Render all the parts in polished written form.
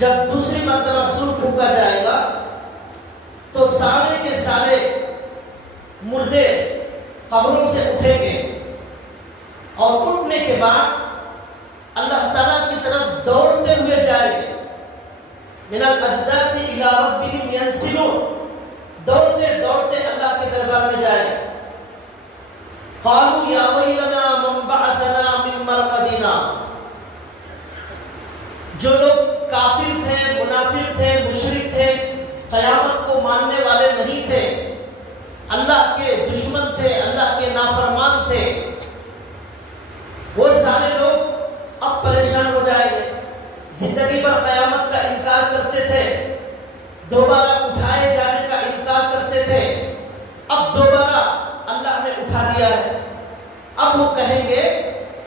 جب دوسری مرتبہ سور پھونکا جائے گا تو سارے کے سارے مردے قبروں سے اٹھیں گے، اور اٹھنے کے بعد اللہ تعالیٰ کی طرف دوڑتے ہوئے جائیں گے۔ من الاجداث الی ربہم ینسلون، دوڑتے دوڑتے اللہ کے دربار میں جائیں گے۔ قالوا یا ویلنا من بعثنا من مرقدنا، جو لوگ کافر تھے، منافق تھے، مشرک تھے، قیامت کو ماننے والے نہیں تھے، اللہ کے دشمن تھے، اللہ کے نافرمان تھے، وہ سارے لوگ اب پریشان ہو جائیں گے۔ زندگی پر قیامت کا انکار کرتے تھے، دوبارہ اٹھائے جانے کا انکار کرتے تھے، اب دوبارہ اللہ نے اٹھا دیا ہے۔ اب وہ کہیں گے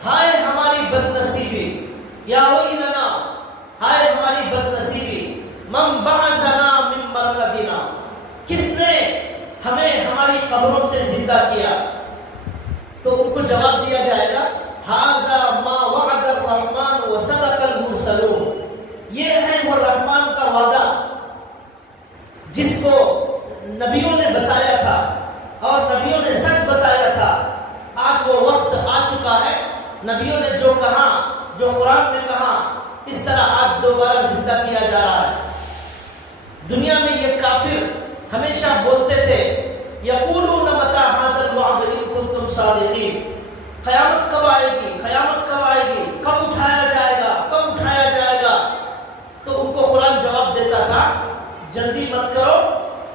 ہائے ہماری بد نصیبی، یا ویلنا، ہائے ہماری بد نصیبی، من بعثنا من مرقدنا، کس نے ہمیں ہماری قبروں سے زندہ کیا؟ تو ان کو جواب دیا جائے گا ھذا ما وعد الرحمن وصدق المرسلون، یہ ہے وہ رحمان کا وعدہ جس کو نبیوں نے بتایا تھا اور نبیوں نے سچ بتایا تھا۔ آج وہ وقت آ چکا ہے، نبیوں نے جو کہا، جو قرآن نے کہا، اس طرح آج دوبارہ زندہ کیا جا رہا ہے۔ دنیا میں یہ کافر ہمیشہ بولتے تھے یقولون متی ھذا الوعد ان کنتم صادقین، قیامت کب آئے گی، قیامت کب آئے گی، کب اٹھایا جائے گا، کب اٹھایا جائے گا؟ تو ان کو قرآن جواب دیتا تھا جلدی مت کرو،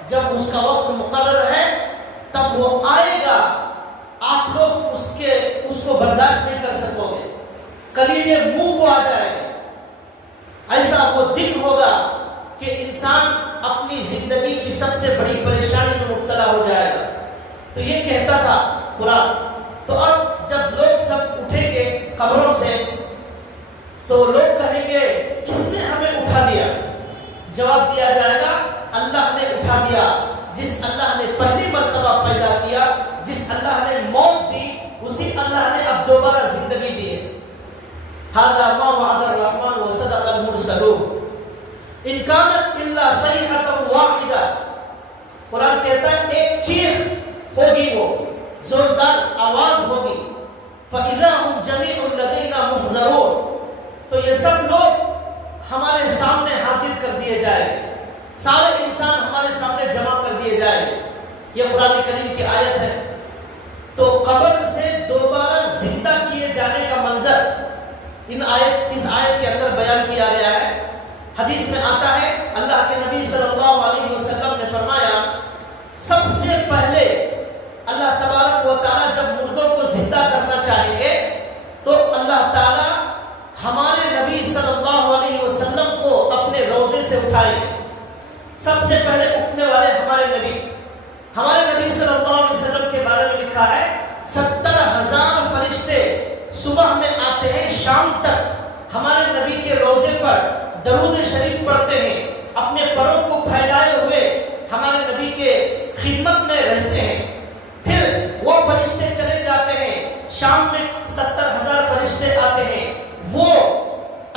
جب اس کا وقت مقرر ہے تب وہ آئے گا، آپ لوگ اس کو برداشت نہیں کر سکو گے، کلیجے منہ کو آ جائے گے۔ ایسا وہ دن ہوگا کہ انسان اپنی زندگی کی سب سے بڑی پریشانی میں مبتلا ہو جائے گا۔ تو یہ کہتا تھا قرآن۔ تو اب جب لوگ سب اٹھیں گے قبروں سے تو لوگ کہیں گے کس نے ہمیں اٹھا دیا؟ جواب دیا جائے گا اللہ نے اٹھا دیا، جس اللہ نے پہلی مرتبہ پیدا کیا، جس اللہ نے موت دی، اسی اللہ نے اب دوبارہ زندگی دی ہے۔ ھذا ما وعد الرحمن وصدق المرسلون ان كانت الا صيحة واحدة، قرآن کہتا ہے ایک چیخ ہوگی، وہ زوردار آواز ہوگی، فإذا هم جميع لدينا محضرون، تو یہ سب لوگ ہمارے سامنے حاضر کر دیے جائیں گے، سارے انسان ہمارے سامنے جمع کر دیے جائیں گے۔ یہ قرآن کریم کی آیت ہے۔ تو قبر سے دوبارہ زندہ کیے جانے کا منظر اس آیت کے اندر بیان کیا گیا ہے۔ حدیث میں آتا ہے اللہ کے نبی صلی اللہ علیہ وسلم نے فرمایا سب سے پہلے اللہ تبارک و تعالیٰ جب مردوں کو زندہ کرنا چاہیں گے تو اللہ تعالیٰ ہمارے نبی صلی اللہ علیہ وسلم کو اپنے روضے سے اٹھائیں گے۔ سب سے پہلے اٹھنے والے ہمارے نبی صلی اللہ علیہ وسلم کے بارے میں لکھا ہے 70,000 فرشتے صبح میں آتے ہیں، شام تک ہمارے نبی کے روضے پر درود شریف پڑھتے ہیں، اپنے پروں کو پھیلائے ہوئے ہمارے نبی کے خدمت میں رہتے ہیں۔ پھر وہ فرشتے چلے جاتے ہیں، شام میں 70,000 فرشتے آتے ہیں، وہ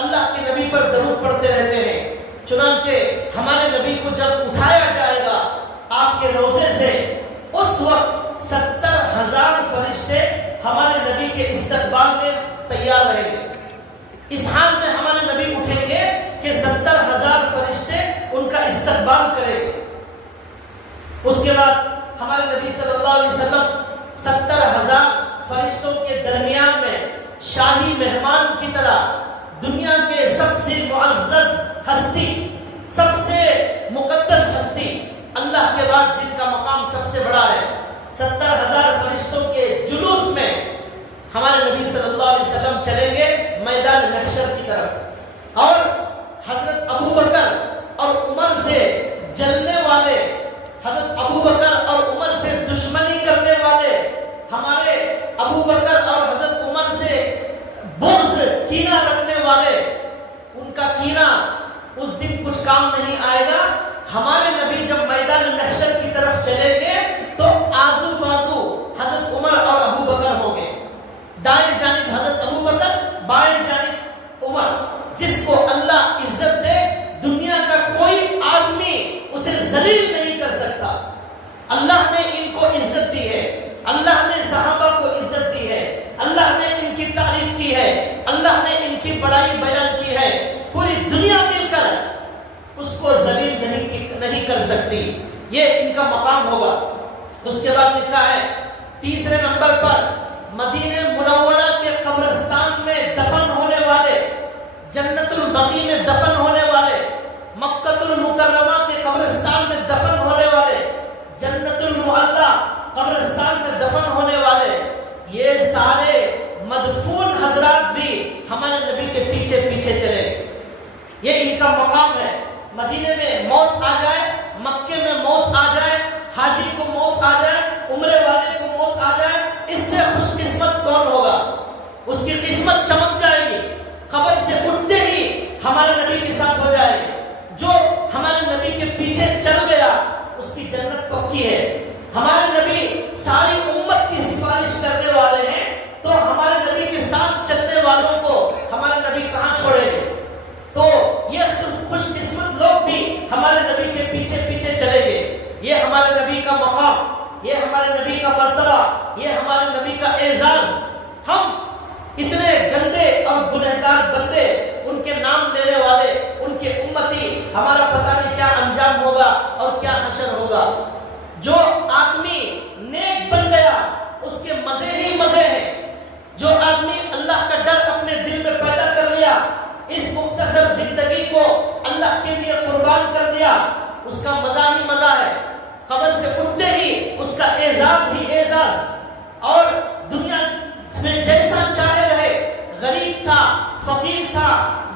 اللہ کے نبی پر درود پڑھتے رہتے ہیں۔ چنانچہ ہمارے نبی کو جب اٹھایا جائے گا آپ کے روضے سے، اس وقت 70,000 فرشتے ہمارے نبی کے استقبال میں تیار رہیں گے۔ اس حال میں ہمارے نبی اٹھیں گے کہ 70,000 فرشتے ان کا استقبال کریں گے۔ اس کے بعد ہمارے نبی صلی اللہ علیہ وسلم 70,000 فرشتوں کے درمیان میں شاہی مہمان کی طرح دنیا کے سب سے معزز ہستی، سب سے مقدس ہستی، اللہ کے بعد جن کا مقام سب سے بڑا ہے، 70,000 فرشتوں کے جلوس میں ہمارے نبی صلی اللہ علیہ وسلم چلیں گے میدان محشر کی طرف، اور حضرت ابو بکر اور عمر سے جلنے والے، حضرت ابو بکر اور عمر سے دشمنی کرنے والے، ہمارے ابو بکر اور حضرت عمر سے بغض کینہ رکھنے والے، ان کا کینہ اس دن کچھ کام نہیں آئے گا۔ ہمارے نبی جب میدان محشر کی طرف چلیں گے تو آزو بازو حضرت عمر اور ابو بکر ہوں گے، دائیں جانب حضرت ابو بکر، بائیں جانب عمر۔ جس کو اللہ عزت دے اللہ نے ان کو عزت دی ہے، اللہ نے صحابہ کو عزت دی ہے، اللہ نے ان کی تعریف کی ہے، اللہ نے ان کی بڑائی بیان کی ہے، پوری دنیا مل کر اس کو ذلیل نہیں کر سکتی، یہ ان کا مقام ہوگا۔ اس کے بعد لکھا ہے تیسرے نمبر پر مدینہ منورہ کے قبرستان میں دفن ہونے والے، جنت البقیع میں دفن ہونے والے، مکہ المکرمہ کے قبرستان میں دفن ہونے والے، جنت المعلا قبرستان میں دفن ہونے والے، یہ سارے مدفون حضرات بھی ہمارے نبی کے پیچھے پیچھے چلے۔ یہ ان کا مقام ہے۔ مدینے میں موت آ جائے، مکے میں موت آ جائے، حاجی کو موت آ جائے، عمرے والے کو موت آ جائے، اس سے خوش قسمت کون ہوگا؟ اس کی قسمت چمک جائے گی، قبر سے اٹھتے ہی ہمارے نبی کے ساتھ ہو جائے گی۔ جو ہمارے نبی کے پیچھے چل گیا اس کی جنت پکی ہے۔ ہمارے نبی ساری امت کی سفارش کرنے والے ہیں، تو ہمارے نبی کے ساتھ چلنے والوں کو ہمارے نبی کہاں چھوڑیں گے؟ تو یہ خوش قسمت لوگ بھی ہمارے نبی کے پیچھے پیچھے چلیں گے۔ یہ ہمارے نبی کا مقام، یہ ہمارے نبی کا مرتبہ، یہ ہمارے نبی کا اعزاز۔ ہم اتنے گندے اور گنہگار بندے، ان کے نام لینے والے، ان کے امتی، ہمارا پتہ نہیں کیا انجام ہوگا اور کیا حشر ہوگا۔ جو آدمی نیک بن گیا اس کے مزے ہی مزے ہیں، جو آدمی اللہ کا ڈر اپنے دل میں پیدا کر لیا، اس مختصر زندگی کو اللہ کے لیے قربان کر دیا، اس کا مزہ ہی مزہ ہے۔ قبر سے اٹھتے ہی اس کا اعزاز ہی اعزاز، اور دنیا میں جیسا چاہے رہے، غریب تھا، فقیر تھا،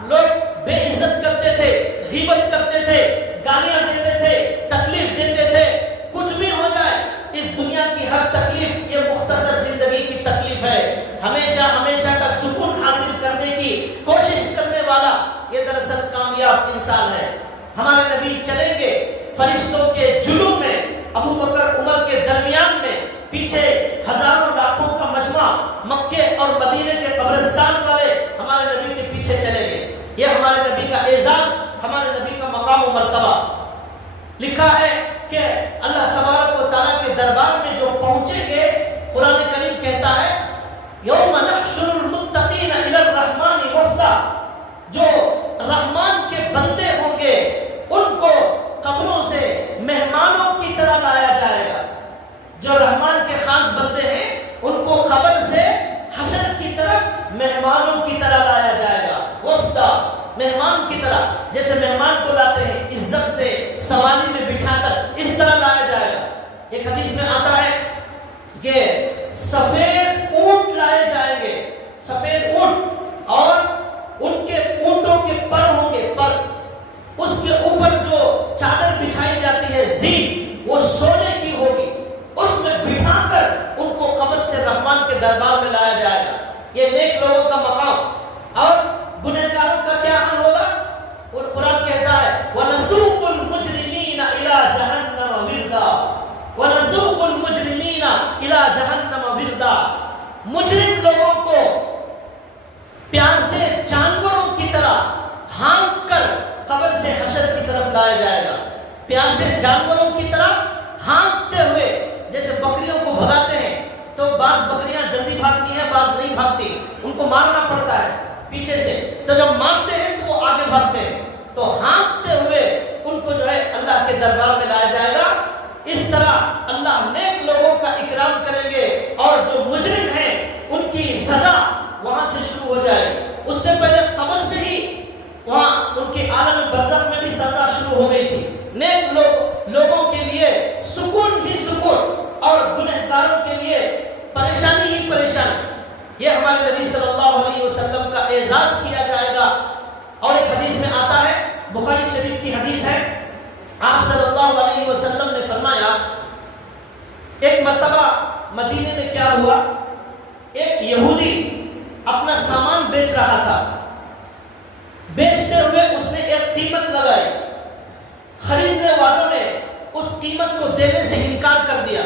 لوگ بے عزت کرتے تھے، غیبت کرتے تھے، گالیاں دیتے تھے، تکلیف دیتے تھے، کچھ بھی ہو جائے، اس دنیا کی ہر تکلیف یہ مختصر زندگی کی تکلیف ہے۔ ہمیشہ ہمیشہ کا سکون حاصل کرنے کی کوشش کرنے والا یہ دراصل کامیاب انسان ہے۔ ہمارے نبی چلیں گے فرشتوں کے جلوم میں، ابو بکر عمر کے درمیان میں، پیچھے ہزاروں لاکھوں کا مجمع، مکے اور مدینے کے قبرستان والے ہمارے نبی کے پیچھے چلیں گے۔ یہ ہمارے نبی کا اعزاز، ہمارے نبی کا مقام و مرتبہ۔ لکھا ہے کہ اللہ تبارک و تعالیٰ کے دربار میں جو پہنچیں گے، قرآن کریم کہتا ہے یوم نحشر المتقین الی الرحمن وفدا، جو رحمان کے بندے ہوں گے ان کو قبروں سے مہمانوں کی طرح لایا جائے گا۔ جو رحمان کے خاص بندے ہیں ان کو قبر سے حشر کی طرف مہمانوں کی طرح لایا جائے گا۔ وفدا، مہمان کی طرح، جیسے مہمان کو لاتے ہیں عزت سے سواری میں بٹھا کر، اس طرح لایا جائے گا۔ ایک حدیث میں آتا ہے کہ سفید اونٹ لائے جائیں گے، سفید اونٹ، اور ان کے اونٹوں کے پر ہوں گے، پر اس کے اوپر جو چادر بچھائی جاتی ہے زین، وہ سونے کی ہوگی، اس میں بٹھا کر ان کو قبر سے رحمان کے دربار میں لایا جائے گا۔ یہ نیک لوگوں کا مقام۔ اور گنہگاروں کا کیا حال ہوگا؟ وہ قرآن کہتا ہے وَنَسُوقُ الْمُجْرِمِينَ إِلَى جَهَنَّمَ وِرْدًا، وَنَسُوقُ الْمُجْرِمِينَ إِلَى جَهَنَّمَ وِرْدًا، مجرم لوگوں کو پیاسے جانوروں کی طرح ہانک کر قبر سے حشر کی طرف لایا جائے گا۔ پیاسے جانوروں کی طرح ہانکتے ہوئے، جیسے بکریوں کو بھگاتے ہیں تو بعض بکریاں جلدی بھاگتی ہیں، بعض نہیں بھاگتی، ان کو مارنا پڑتا ہے پیچھے سے، تو جب مارتے ہیں تو وہ آگے بھاگتے ہیں، تو ہانکتے ہوئے ان کو جو ہے اللہ کے دربار میں لایا جائے گا۔ اس طرح اللہ نیک لوگوں کا اکرام کریں گے، اور جو مجرم ہیں ان کی سزا وہاں سے شروع ہو جائے گی۔ اس سے پہلے قبر سے ہی وہاں ان کے عالم برزخ میں بھی سزا شروع ہو گئی تھی۔ نیک لوگوں کے لیے سکون ہی سکون، اور گنہگاروں کے لیے پریشانی ہی پریشانی۔ یہ ہمارے نبی صلی اللہ علیہ وسلم کا اعزاز کیا جائے گا۔ اور ایک حدیث میں آتا ہے، بخاری شریف کی حدیث ہے، آپ صلی اللہ علیہ وسلم نے فرمایا، ایک مرتبہ مدینے میں کیا ہوا، ایک یہودی اپنا سامان بیچ رہا تھا، بیچتے ہوئے اس نے ایک قیمت لگائی، خریدنے والوں نے اس قیمت کو دینے سے انکار کر دیا،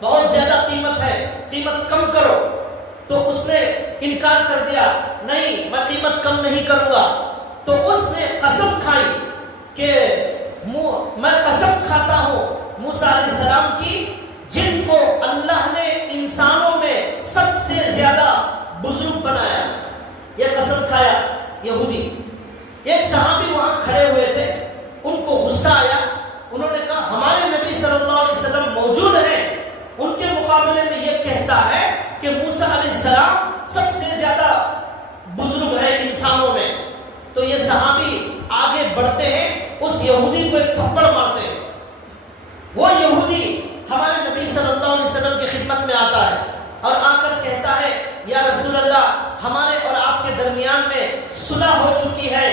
بہت زیادہ قیمت ہے، قیمت کم کرو، تو اس نے انکار کر دیا، نہیں میں قیمت کم نہیں کروں گا۔ تو اس نے قسم کھائی کہ میں قسم کھاتا ہوں موسیٰ علیہ السلام کی کھڑے ہوئے تھے ان کو غصہ آیا. انہوں نے کہا ہمارے نبی صلی اللہ علیہ وسلم موجود ہیں, ان کے مقابلے میں یہ کہتا ہے کہ موسیٰ علیہ السلام سب سے زیادہ بزرگ ہیں انسانوں میں. تو یہ صحابی آگے بڑھتے ہیں, اس یہودی کو ایک تھپڑ مارتے ہیں. وہ یہودی ہمارے نبی صلی اللہ علیہ وسلم کی خدمت میں آتا ہے اور آ کر کہتا ہے یا رسول اللہ, ہمارے اور آپ کے درمیان میں صلح ہو چکی ہے,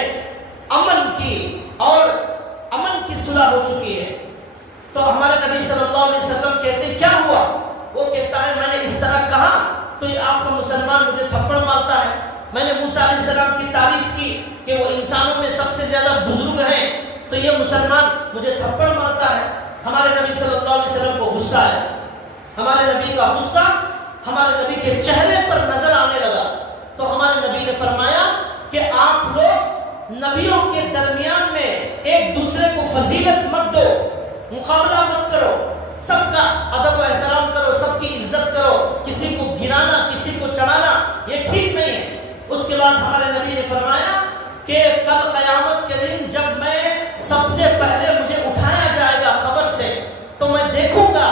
امن کی صلح ہو چکی ہے. تو ہمارے نبی صلی اللہ علیہ وسلم کہتے ہیں کیا ہوا؟ وہ کہتا ہے میں نے اس طرح کہا تو یہ آپ کا مسلمان مجھے تھپڑ مارتا ہے. میں نے موسیٰ علیہ السلام کی تعریف کی کہ وہ انسانوں میں سب سے زیادہ بزرگ ہیں, تو یہ مسلمان مجھے تھپڑ مارتا ہے. ہمارے نبی صلی اللہ علیہ وسلم کو غصہ ہے. ہمارے نبی کا غصہ ہمارے نبی کے چہرے پر نظر آنے لگا. تو ہمارے نبی نے فرمایا کہ آپ لوگ نبیوں کے درمیان میں ایک دوسرے کو فضیلت مت دو, مقابلہ مت کرو, سب کا ادب و احترام کرو, سب کی عزت کرو. کسی کو گرانا, کسی کو چڑھانا یہ ٹھیک نہیں ہے. اس کے بعد ہمارے نبی نے فرمایا کہ کل قیامت کے دن جب میں سب سے پہلے مجھے اٹھایا جائے گا خبر سے, تو میں دیکھوں گا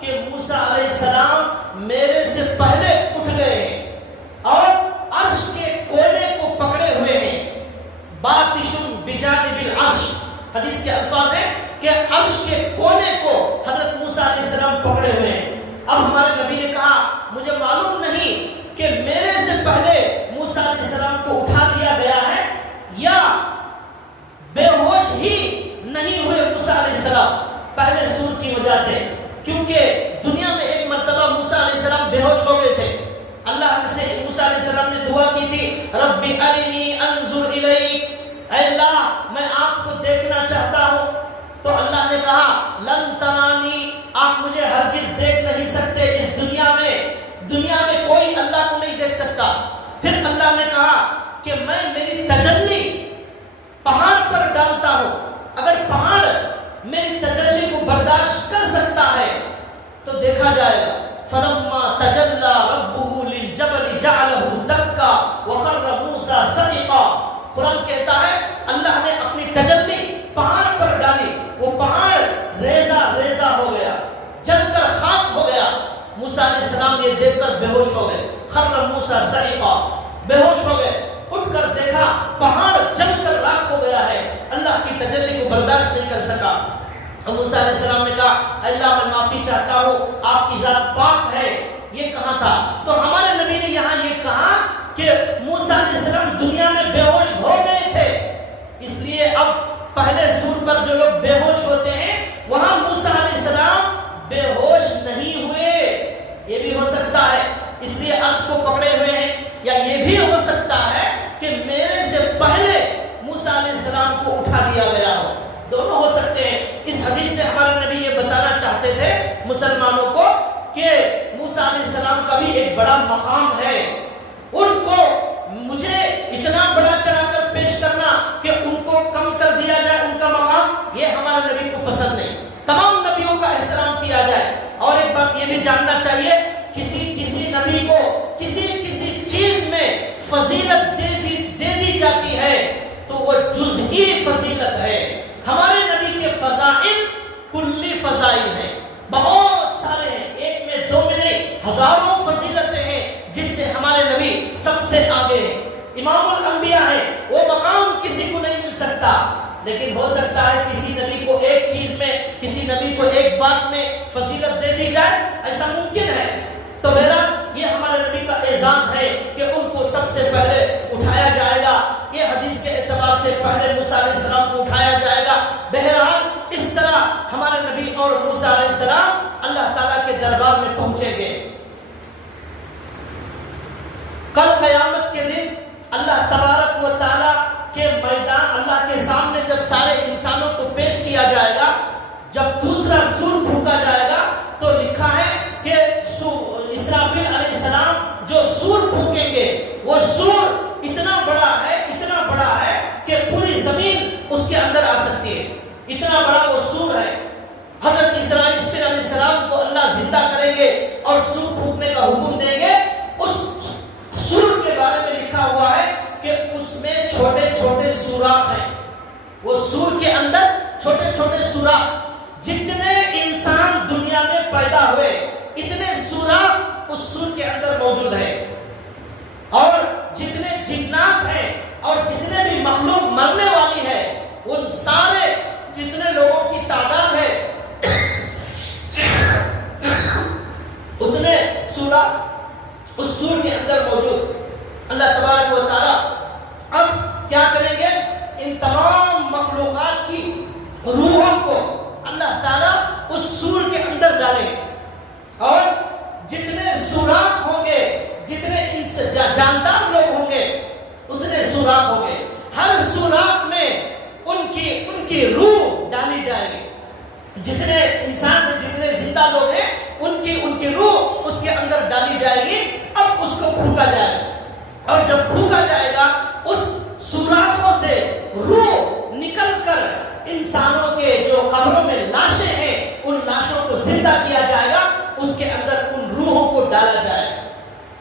کہ موسیٰ علیہ السلام میرے سے پہلے اٹھ گئے ہیں اور عرش کے کونے کو پکڑے ہوئے ہیں. باتشن بجانب العرش, حدیث کے الفاظ ہیں کہ عرش کے کونے کو حضرت موسیٰ علیہ السلام پکڑے ہوئے ہیں. اب ہمارے نبی نے کہا مجھے معلوم نہیں کہ میرے سے پہلے موسیٰ علیہ السلام کو اٹھا دیا گیا ہے یا بے ہوش ہی نہیں ہوئے موسیٰ علیہ السلام پہلے سور کی وجہ سے, کیونکہ دنیا میں ایک مرتبہ موسیٰ علیہ السلام بے ہوش ہو گئے تھے. اللہ سے موسیٰ علیہ السلام نے دعا کی تھی ربی ارنی انظر الیک, اے اللہ میں آپ کو دیکھنا چاہتا ہوں. تو اللہ نے کہا لن ترانی, آپ مجھے ہرگز دیکھ نہیں سکتے اس دنیا میں کوئی اللہ کو نہیں دیکھ سکتا. پھر اللہ نے کہا کہ میں میری تجلی پہاڑ پر ڈالتا ہوں, اگر پہاڑ میری تجلی کو برداشت کر سکتا ہے تو دیکھا جائے گا. فلما تجلی ربہ للجبل جعلہ دکا وخر موسیٰ صعقا. قرآن کہتا ہے اللہ نے اپنی تجلی پہاڑ پر ڈالی, وہ پہاڑ ریزہ ہو گیا, جل کر خاک ہو گیا. موسیٰ علیہ السلام یہ دیکھ کر بے ہوش ہو گئے. خر موسیٰ صعقا, بے ہوش ہو گئے. اٹھ کر دیکھا پہاڑ جل کر راکھ ہو گیا ہے, اللہ کی تجلی کو برداشت نہیں کر سکا. موسیٰ علیہ السلام نے کہا اللہ میں معافی چاہتا ہوں, آپ کی ذات پاک ہے. یہ کہا تھا. تو ہمارے نبی نے یہاں یہ کہا کہ موسیٰ علیہ السلام دنیا میں بے ہوش ہو گئے تھے, اس لیے اب پہلے سور پر جو لوگ بے ہوش ہوتے ہیں وہاں موسیٰ علیہ السلام بے ہوش نہیں ہوئے. یہ بھی ہو سکتا ہے اس لیے عرش کو پکڑے ہوئے ہیں, یا یہ بھی ہو سکتا ہے کہ میرے سے پہلے موسیٰ علیہ السلام کو اٹھا دیا گیا ہو. دونوں ہو سکتے ہیں. اس حدیث سے ہمارے نبی یہ بتانا چاہتے تھے مسلمانوں کو کہ موسیٰ علیہ السلام کا بھی ایک بڑا مقام ہے. ان کو مجھے اتنا بڑا چڑھا کر پیش کرنا کہ ان کو کم کر دیا جائے ان کا مقام, یہ ہمارے نبی کو پسند نہیں. تمام نبیوں کا احترام کیا جائے. اور ایک بات یہ بھی جاننا چاہیے, کسی نبی کو کسی چیز میں فضیلت دے دی جاتی ہے تو وہ جزئی فضیلت ہے. ہمارے نبی کے فضائل کلی فضائل ہیں, بہت سارے ہیں, ایک میں دو میں نہیں, ہزاروں فضیلتیں ہیں جس سے ہمارے نبی سب سے آگے ہیں. امام الانبیاء ہیں, وہ مقام کسی کو نہیں مل سکتا, لیکن ہو سکتا ہے کسی نبی کو ایک چیز میں, کسی نبی کو ایک بات میں فضیلت دے دی جائے, ایسا ممکن ہے. تو بہرحال یہ ہمارے نبی کا اعزاز ہے کہ ان کو سب سے پہلے اٹھایا جائے گا. یہ حدیث کے اعتبار سے پہلے موسیٰ علیہ السلام کو اٹھایا جائے گا. بہرحال اس طرح ہمارے نبی اور موسیٰ علیہ السلام اللہ تعالیٰ کے دربار میں پہنچیں گے. کل قیامت کے دن اللہ تبارک و تعالیٰ کے میدان, اللہ کے سامنے جب سارے انسانوں کو پیش کیا جائے گا, جب دوسرا سور پھونکا جائے گا تو لکھا ہے کہ اسرافیل علیہ السلام جو سور پھونکیں گے وہ سور اتنا بڑا ہے کہ پوری زمین اس کے اندر آ سکتی ہے. اتنا بڑا وہ سور ہے. حضرت اسرافیل علیہ السلام کو اللہ زندہ کریں گے اور سور پھونکنے کا حکم دیں گے. اس سور کے بارے میں لکھا ہوا ہے کہ اس میں چھوٹے چھوٹے سوراخ ہیں. وہ سور کے اندر چھوٹے چھوٹے سوراخ، جتنے انسان دنیا میں پیدا ہوئے اتنے سوراخ اس سور کے اندر موجود ہیں، اور جتنے جنات ہیں اور جتنے بھی مخلوق مرنے والی ہے ان سارے جتنے لوگوں کی تعداد ہے اتنے سوراخ اس سور کے اندر موجود۔ اللہ تبارک و تعالیٰ اب کیا کریں گے؟ ان تمام مخلوقات کی روحوں کو اللہ تعالیٰ اس سور کے اندر ڈالیں گے، اور جتنے سوراخ ہوں گے، جتنے ان سے جاندار لوگ ہوں گے اتنے سوراخ ہوں گے، ہر سوراخ میں ان کی روح ڈالی جائے گی، جتنے انسان جتنے زندہ لوگ ہیں ان کی روح اس کے اندر ڈالی جائے گی۔ اب اس کو پھونکا جائے گا، اور جب پھونکا جائے گا اس سوراخوں سے روح نکل کر انسانوں کے جو قبروں میں لاشیں ہیں ان لاشوں کو زندہ کیا جائے گا، اس کے اندر ان روحوں کو ڈالا جائے گا۔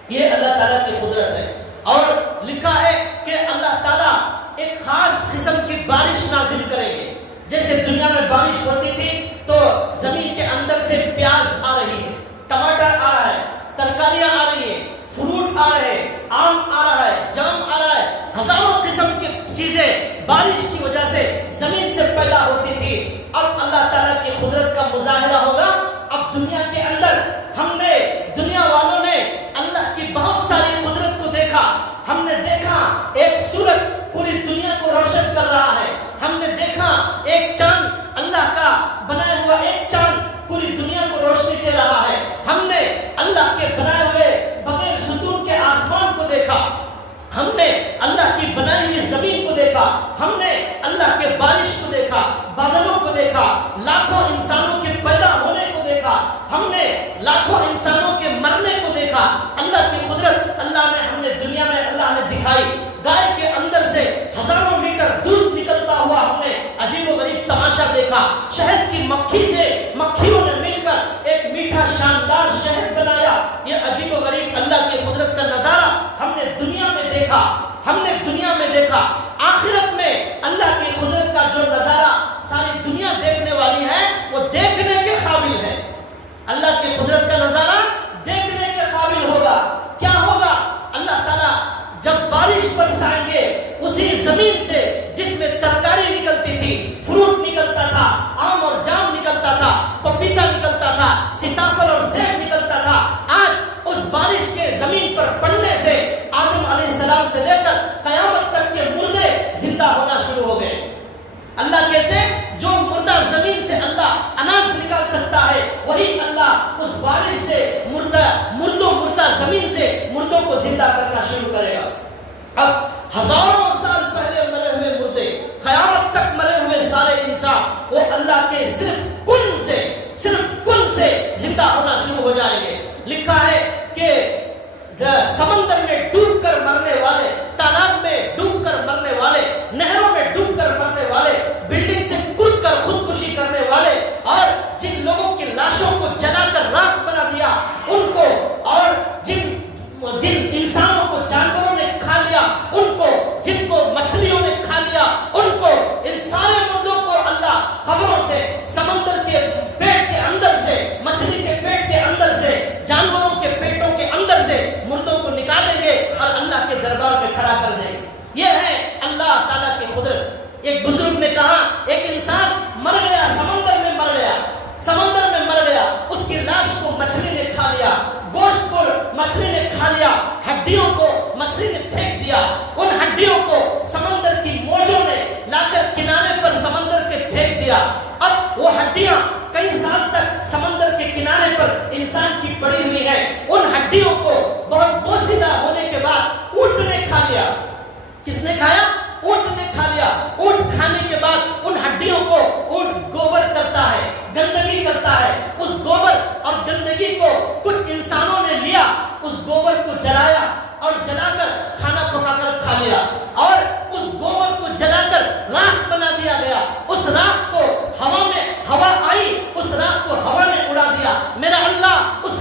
یہ اللہ تعالیٰ کی قدرت ہے۔ اور لکھا ہے کہ اللہ تعالیٰ ایک خاص قسم کی بارش نازل کریں گے، جیسے دنیا میں بارش ہوتی تھی تو زمین کے اندر سے پیاز آ رہی ہے، ٹماٹر آ رہا ہے، ترکاریاں آ رہی ہیں، فروٹ آ رہے ہیں، آم آ رہا ہے، جام آ رہا ہے، ہزاروں قسم کی چیزیں بارش کی وجہ سے زمین سے پیدا ہوتی تھی۔ اب اللہ تعالیٰ کی قدرت کا مظاہرہ ہوگا۔ اب دنیا کے اندر ہم نے، دنیا والوں نے اللہ کی بہت ساری قدرت کو دیکھا۔ ہم نے دیکھا ایک سورج پوری دنیا کو روشن کر رہا ہے، ہم نے دیکھا ایک چاند، اللہ کا بنایا ہوا ایک چاند پوری دنیا کو روشنی دے رہا ہے، ہم نے اللہ کے بنائے ہوئے بغیر ستون کے آسمان کو دیکھا، ہم نے اللہ کی بنائی ہوئی زمین کو دیکھا، ہم نے اللہ کے بارش کو دیکھا، بادلوں کو دیکھا، لاکھوں انسانوں کے پیدا ہونے کو دیکھا، ہم نے لاکھوں انسانوں کے مرنے کو دیکھا۔ اللہ کی قدرت ہم نے دنیا میں اللہ نے دکھائی۔ گائے کے اندر سے ہزاروں لیٹر دودھ نکلتا ہوا ہم نے عجیب و غریب تماشا دیکھا۔ شہد کی مکھی سے مکھیوں نے مل کر ایک میٹھا شاندار شہد بنایا۔ یہ عجیب و غریب اللہ کی قدرت کا نظارہ ہم نے دنیا میں دیکھا، ہم نے دنیا میں دیکھا۔ آخرت میں اللہ کی قدرت کا جو نظارہ ساری دنیا دیکھنے والی ہے وہ دیکھنے کے قابل ہے۔ اللہ کی قدرت کا نظارہ دیکھنے کے قابل ہوگا۔ کیا ہوگا؟ اللہ تعالیٰ جب بارش برسائیں گے اسی زمین سے جس میں ترکاری نکلتی تھی، فروٹ نکلتا تھا، آم اور جام نکلتا تھا، پپیتا نکلتا تھا، سیتافل اور سیب نکلتا تھا، آج اس بارش کے زمین پر پڑنے سے آدم علیہ السلام سے لے کر قیامت تک کے مردے زندہ ہونا شروع ہو گئے۔ اللہ کہتے ہیں جو مردہ زمین سے اللہ اناج نکال سکتا ہے وہی اللہ اس بارش سے مردہ زمین سے مردوں کو زندہ کرنا شروع کرے گا۔ اب ہزاروں سال پہلے مرے ہوئے مردے، قیامت تک مرے ہوئے سارے انسان وہ اللہ کے صرف کن سے زندہ ہونا شروع ہو جائیں گے۔ لکھا ہے کہ سمندر میں ڈوب کر مرنے والے، تالاب میں ڈوب کر مرنے والے، نہروں میں ڈوب کر مرنے والے، بلڈنگ سے کود کر خودکشی کرنے والے، اور جن لوگوں کی لاشوں کو جلا کر راکھ بنا دیا ان کو، اور جن انسانوں کو جانوروں نے کھا لیا ان کو، جن کو مچھلیوں نے کھا لیا ان کو، ان سارے مردوں کو اللہ قبروں سے، سمندر کے پیٹ کے اندر سے، مچھلی کے پیٹ کے اندر سے، جانوروں کے پیٹوں کے اندر سے مردوں کو نکالیں گے اور اللہ کے دربار میں کھڑا کر دیں گے۔ یہ ہے اللہ تعالیٰ کی قدرت۔ ایک بزرگ نے کہا ایک انسان مر گیا، سمندر میں مر گیا، اس کی لاش کو مچھلی نے کھا لیا، گوشت کو مچھلی نے کھا لیا، ہڈیوں کو مچھلی نے پھینک دیا، ان ہڈیوں کو سمندر کی موجوں نے لا کر کنارے پر سمندر کے پھینک دیا۔ اب وہ ہڈیاں کئی سال تک سمندر کے کنارے پر انسان کی پڑی ہوئی ہے۔ ان ہڈیوں کو بہت بوسیدہ ہونے کے بعد اونٹ نے کھا لیا۔ کس نے کھایا؟ اونٹ نے کھا لیا۔ اونٹ کھانے کے بعد ان ہڈیوں کو اونٹ گوبر کرتا ہے، گندگی کرتا ہے۔ اس گوبر اور گندگی کو کچھ انسانوں نے لیا، اس گوبر کو جلایا اور جلا کر کھانا پکا کر کھا لیا، اور اس گوبر کو جلا کر راکھ بنا دیا گیا۔ اس راکھ کو ہوا آئی، اس راکھ کو ہوا نے اڑا دیا۔ میرا اللہ اس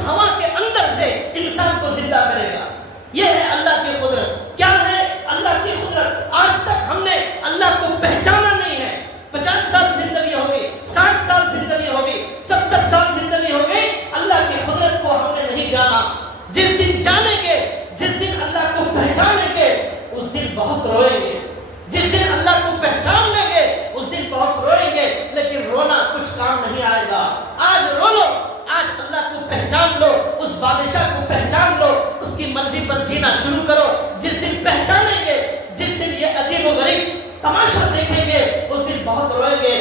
تماشا دیکھیں گے اس دن بہت روئیں گے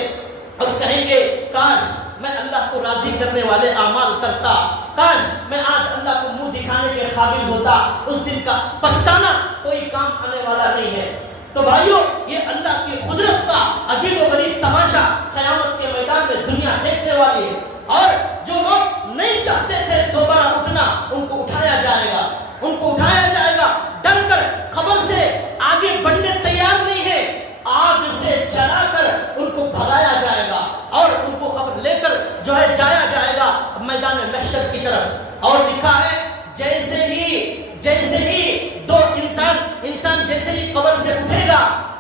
اور کہیں گے کاش میں اللہ کو راضی کرنے والے اعمال کرتا، کاش میں آج اللہ کو منہ دکھانے کے قابل ہوتا۔ اس دن کا پچھتانا کوئی کام آنے والا نہیں ہے۔ تو بھائیو، یہ اللہ کی قدرت کا عجیب و غریب تماشا قیامت کے میدان میں دنیا دیکھنے والی ہے، اور جو لوگ نہیں چاہتے تھے دوبارہ اٹھنا، ان کو اٹھایا جائے گا، ان کو اٹھایا جائے گا۔ ڈر کر قبر سے آگے بڑھنے تیار نہیں ہے، آگ سے جلا کر ان کو بھگایا جائے گا اور ان کو خبر لے کر جو ہے جایا جائے گا میدان محشر کی طرف۔ اور لکھا ہے جیسے ہی دو انسان جیسے ہی قبر سے اٹھے گا،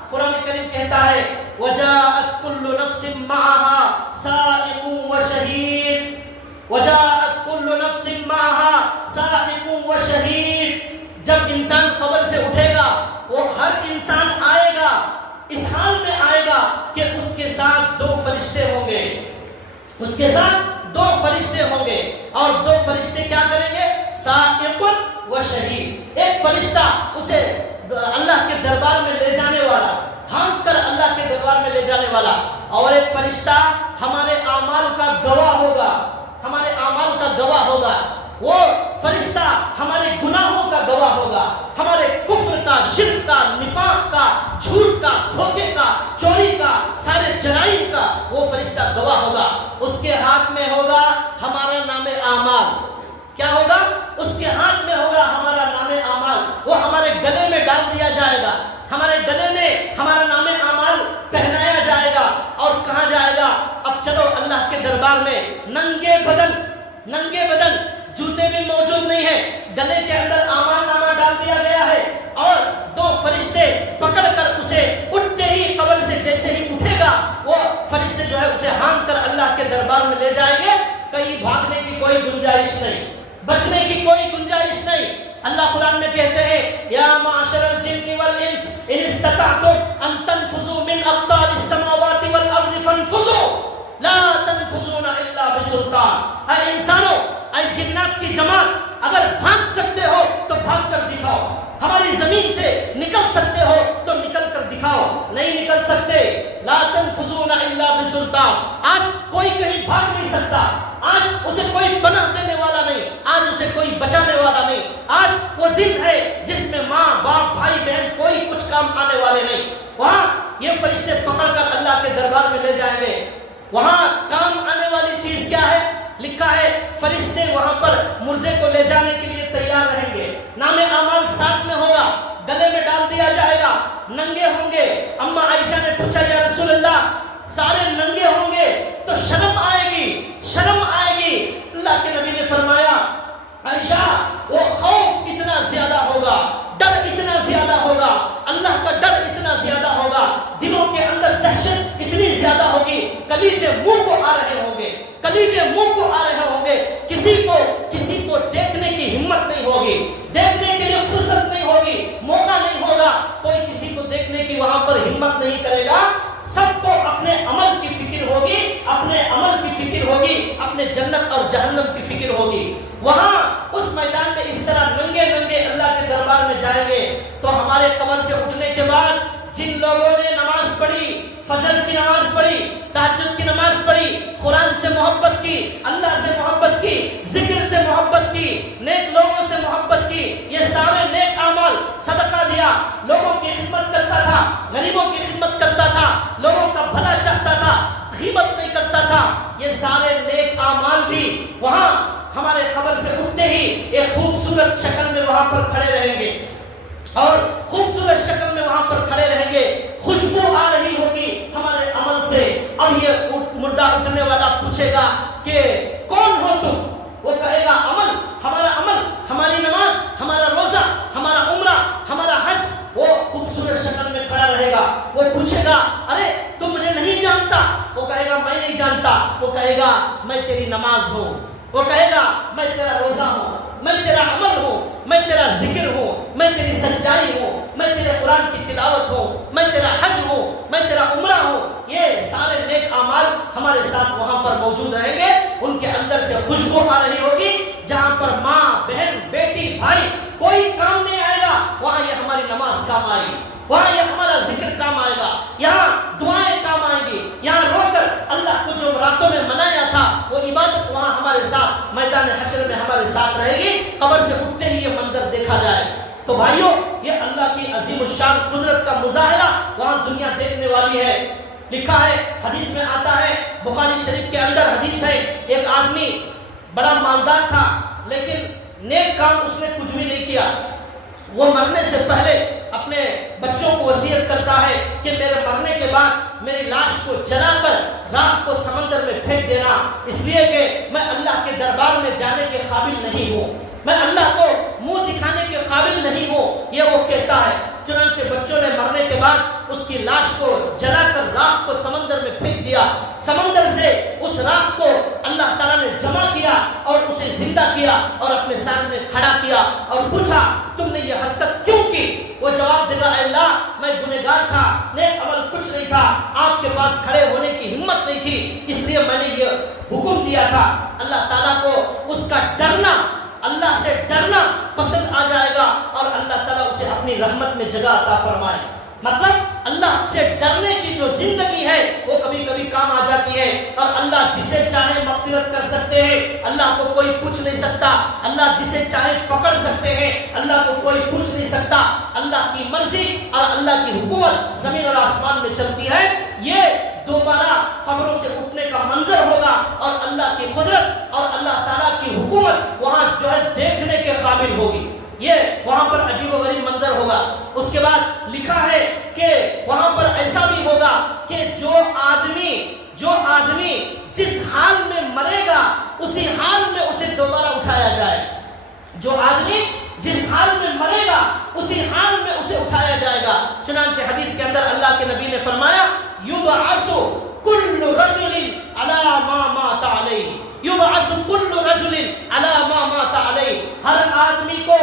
قرآن کریم کہتا ہے وَجَاءَتْ كُلُّ نَفْسٍ مَّعَهَا سَائِقٌ وَشَهِيدٌ، وَجَاءَتْ كُلُّ نَفْسٍ مَّعَهَا سَائِقٌ وَشَهِيدٌ۔ جب انسان قبر سے اٹھے گا، وہ ہر انسان آئے گا، اس حال میں آئے گا کہ اس کے ساتھ دو فرشتے ہوں گے، اس کے ساتھ دو فرشتے ہوں گے، اور دو فرشتے کیا کریں گے؟ سائق و شہید۔ ایک فرشتہ اسے اللہ کے دربار میں لے جانے والا، ہانک کر اللہ کے دربار میں لے جانے والا، اور ایک فرشتہ ہمارے اعمال کا گواہ ہوگا، ہمارے اعمال کا گواہ ہوگا۔ وہ فرشتہ ہمارے گناہوں کا گواہ ہوگا، ہمارے کفر کا، شرک کا، نفاق کا، جھوٹ کا، دھوکے کا، چوری کا، سارے جرائم کا وہ فرشتہ گواہ ہوگا۔ اس کے ہاتھ میں ہوگا ہمارا نام اعمال۔ کیا ہوگا؟ اس کے ہاتھ میں ہوگا ہمارا نام اعمال۔ وہ ہمارے گلے میں ڈال دیا جائے گا، ہمارے گلے میں ہمارا نام اعمال پہنایا جائے گا، اور کہا جائے گا اب چلو اللہ کے دربار میں ننگے بدن، جوتے بھی موجود نہیں ہے، گلے کے اندر اعمال نامہ ڈال دیا گیا ہے، اور دو فرشتے پکڑ کر اسے اٹھتے ہی قبر سے جیسے ہی اٹھے گا، وہ فرشتے جو ہے اسے ہانک کر اللہ کے دربار میں لے جائیں گے۔ کہیں بھاگنے کی کوئی گنجائش نہیں، بچنے کی کوئی گنجائش نہیں۔ اللہ قرآن میں کہتے ہیں یا معاشر الجن والانس ان استطعتم ان تنفذوا من اقطار السماوات والارض فانفذوا لا تنفذون الا بسلطان۔ اے انسانوں، اے جنات کی جماعت، اگر بھاگ سکتے ہو تو بھاگ کر دکھاؤ، ہماری زمین سے نکل سکتے ہو تو نکل کر دکھاؤ، نہیں نکل سکتے لا تنفذون الا بسلطان۔ آج کوئی کہیں بھاگ نہیں سکتا، آج اسے کوئی پناہ دینے والا نہیں، آج اسے کوئی بچانے والا نہیں۔ آج وہ دن ہے جس میں ماں باپ بھائی بہن کوئی کچھ کام آنے والے نہیں۔ وہاں یہ فرشتے پکڑ کر اللہ کے دربار میں لے جائیں گے۔ وہاں کام آنے والی چیز کیا ہے؟ لکھا ہے فرشتے وہاں پر مردے کو لے جانے کے لیے تیار رہیں گے، نام اعمال ساتھ میں ہوگا، گلے میں ڈال دیا جائے گا، ننگے ہوں گے۔ اما عائشہ نے پوچھا یا رسول اللہ، سارے ننگے ہوں گے تو شرم آئے گی۔ اللہ کے نبی نے فرمایا عائشہ، وہ خوف اتنا زیادہ ہوگا، ڈر اتنا زیادہ ہوگا، اللہ کا ڈر اتنا زیادہ ہوگا، دلوں کے اندر دہشت اتنی زیادہ ہوگی، کلیجے منہ کو آ رہے ہوں گے، کسی کو دیکھنے کی ہمت نہیں ہوگی، دیکھنے کے لیے فرصت نہیں ہوگی، موقع نہیں ہوگا، کوئی کسی کو دیکھنے کی وہاں پر ہمت نہیں کرے گا۔ سب کو اپنے عمل کی فکر ہوگی، اپنے جنت اور جہنم کی فکر ہوگی۔ وہاں اس میدان میں اس طرح ننگے اللہ کے دربار میں جائیں گے۔ تو ہمارے قبر سے اٹھنے کے بعد جن لوگوں نے نماز پڑھی، فجر کی نماز پڑھی، تہجد کی نماز پڑھی، قرآن سے محبت کی، اللہ سے محبت کی، ذکر سے محبت کی، نیک لوگوں سے محبت کی، یہ سارے نیک اعمال، صدقہ دیا، لوگوں کی خدمت کرتا تھا، غریبوں کی خدمت کرتا تھا، لوگوں کا بھلا چاہتا تھا، غیبت نہیں کرتا تھا، یہ سارے نیک اعمال بھی وہاں ہمارے قبر سے اٹھتے ہی ایک خوبصورت شکل میں وہاں پر کھڑے رہیں گے، اور خوبصورت شکل میں وہاں پر کھڑے رہیں گے، خوشبو آ رہی ہوگی ہمارے عمل سے۔ اور یہ مردہ اٹھنے والا پوچھے گا کہ کون ہو تم؟ وہ کہے گا عمل، ہماری نماز، ہمارا روزہ، ہمارا عمرہ، ہمارا حج۔ وہ خوبصورت شکل میں کھڑا رہے گا، وہ پوچھے گا ارے تم مجھے نہیں جانتا؟ وہ کہے گا میں نہیں جانتا۔ وہ کہے گا میں تیری نماز ہوں، وہ کہے گا میں تیرا روزہ ہوں، میں تیرا عمل ہوں، میں تیرا ذکر ہوں، میں تیری سچائی ہوں، میں تیرے قرآن کی تلاوت ہوں، میں تیرا حج ہوں، میں تیرا عمرہ ہوں۔ یہ سارے نیک اعمال ہمارے ساتھ وہاں پر موجود رہیں گے، ان کے اندر سے خوشبو آ رہی ہوگی۔ جہاں پر ماں، بہن، بیٹی، بھائی کوئی کام نہیں آئے گا، وہاں یہ ہماری نماز کام آئے گی، وہاں یہ ہمارا ذکر کام آئے گا، مظاہرہ وہاں دنیا دیکھنے والی ہے۔ لکھا ہے، حدیث میں آتا ہے، بخاری شریف کے اندر حدیث ہے، ایک آدمی بڑا مالدار تھا لیکن نیک کام اس نے کچھ بھی نہیں کیا۔ وہ مرنے سے پہلے اپنے بچوں کو وصیت کرتا ہے کہ میرے مرنے کے بعد میری لاش کو جلا کر راکھ کو سمندر میں پھینک دینا، اس لیے کہ میں اللہ کے دربار میں جانے کے قابل نہیں ہوں، میں اللہ کو منہ دکھانے کے قابل نہیں ہوں، یہ وہ کہتا ہے۔ چنانچہ بچوں نے مرنے کے بعد اس کی لاش کو جلا کر راکھ کو سمندر میں پھینک دیا۔ سمندر سے اس راکھ کو اللہ تعالیٰ نے جمع کیا اور اسے زندہ کیا اور اپنے سامنے کھڑا کیا اور پوچھا تم نے یہ حرکت کیوں کی؟ وہ جواب دے گا، اے اللہ میں گنہگار تھا، نیک عمل کچھ نہیں تھا، آپ کے پاس کھڑے ہونے کی ہمت نہیں تھی، اس لیے میں نے یہ حکم دیا تھا۔ اللہ تعالیٰ کو اس کا ڈرنا، اللہ سے ڈرنا پسند آ جائے گا اور اللہ تعالیٰ اسے اپنی رحمت میں جگہ عطا فرمائے۔ مطلب اللہ سے ڈرنے کی جو زندگی ہے وہ کبھی کبھی کام آ جاتی ہے، اور اللہ جسے چاہے مغفرت کر سکتے ہیں، اللہ کو کوئی پوچھ نہیں سکتا، اللہ جسے چاہے پکڑ سکتے ہیں، اللہ کو کوئی پوچھ نہیں سکتا۔ اللہ کی مرضی اور اللہ کی حکومت زمین اور آسمان میں چلتی ہے۔ یہ دوبارہ قبروں سے اٹھنے کا منظر ہوگا اور اللہ کی قدرت اور اللہ تعالیٰ کی حکومت وہاں جو ہے دیکھنے کے قابل ہوگی، یہ وہاں پر عجیب و غریب منظر ہوگا۔ اس کے بعد لکھا ہے کہ وہاں پر ایسا بھی ہوگا کہ جو آدمی جس حال میں مرے گا اسی حال میں اسے دوبارہ اٹھایا جائے، جو آدمی جس حال میں مرے گا اسی حال میں اسے اٹھایا جائے گا۔ چنانچہ حدیث کے اندر اللہ کے نبی نے فرمایا، یبعث کل رجل علی ما مات علیہ، یبعث کل رجل علی ما مات علیہ، ہر آدمی کو